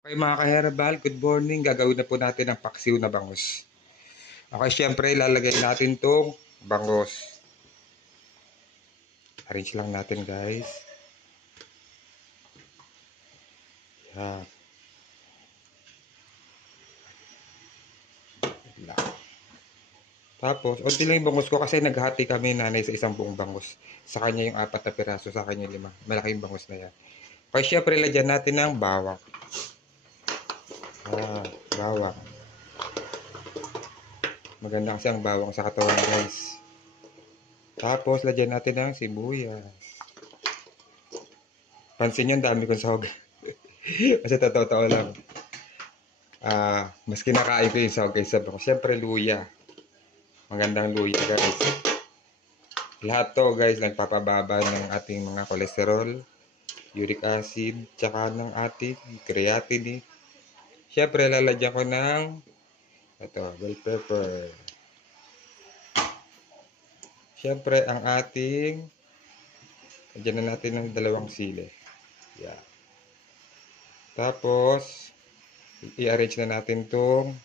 Okay mga ka-herbal, good morning. Gagawin na po natin ang paksiw na bangus. Okay, syempre lalagay natin tong bangus. Arrange lang natin guys. Yan. Tapos, unti lang yung bangus ko kasi naghati kami nanay sa isang buong bangus. Sa kanya yung 4 na piraso, sa kanya 5. Malaking bangus na yan. Okay, syempre lagyan natin ng bawang. Bawang. Maganda kasi ang bawang sa katawan guys. Tapos, lagyan natin ng sibuyas. Pansin nyo, ang dami kong sahog. Kasi totoo lang. Mas kinakain ko yung sahog kaysa bangus. Siyempre, luya. Magandang luya guys. Lahat to guys, nagpapababa ng ating mga kolesterol, uric acid, tsaka ng ating creatinine. Siyempre, lalagyan ko ng bell pepper. Siyempre, ang ating lagyan na natin ng 2 sili. Yeah. Tapos, i-arrange na natin itong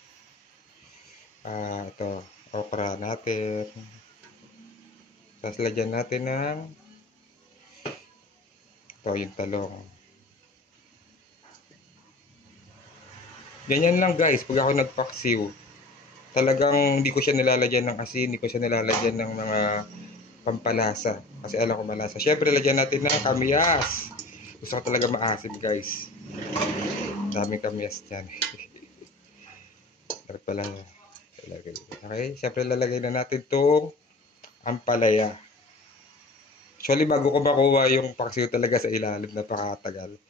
okra natin. Tapos, lagyan natin ng yung talong. Ganyan lang guys, pag ako nagpaksiw, talagang hindi ko siya nilalagyan ng asin, hindi ko siya nilalagyan ng mga pampalasa. Kasi alam ko malasa. Siyempre, lagyan natin ng kamyas. Gusto ko talaga maasim guys. Daming kamyas dyan. Pero pala, okay, siyempre lalagay na natin itong ampalaya. Actually, bago ko makuha yung paksiw talaga sa ilalim, napakatagal.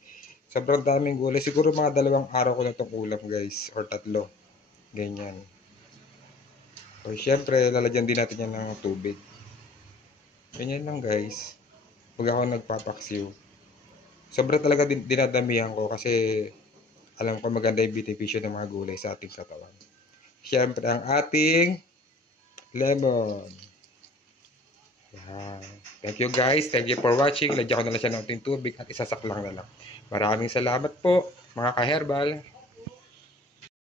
Sobrang daming gulay. Siguro mga 2 araw ko na itong ulam guys. Or 3. Ganyan. So, syempre, lalagyan din natin yan ng tubig. Ganyan lang guys. Pag ako nagpapaksiw. Sobrang talaga dinadamihan ko kasi alam ko maganda yung benepisyo ng mga gulay sa ating katawan. Syempre, ang ating lemon. Yan. Thank you guys. Thank you for watching. Lagyan ko na lang siya ng ating tubig at isasaklang na lang. Maraming salamat po mga ka-herbal.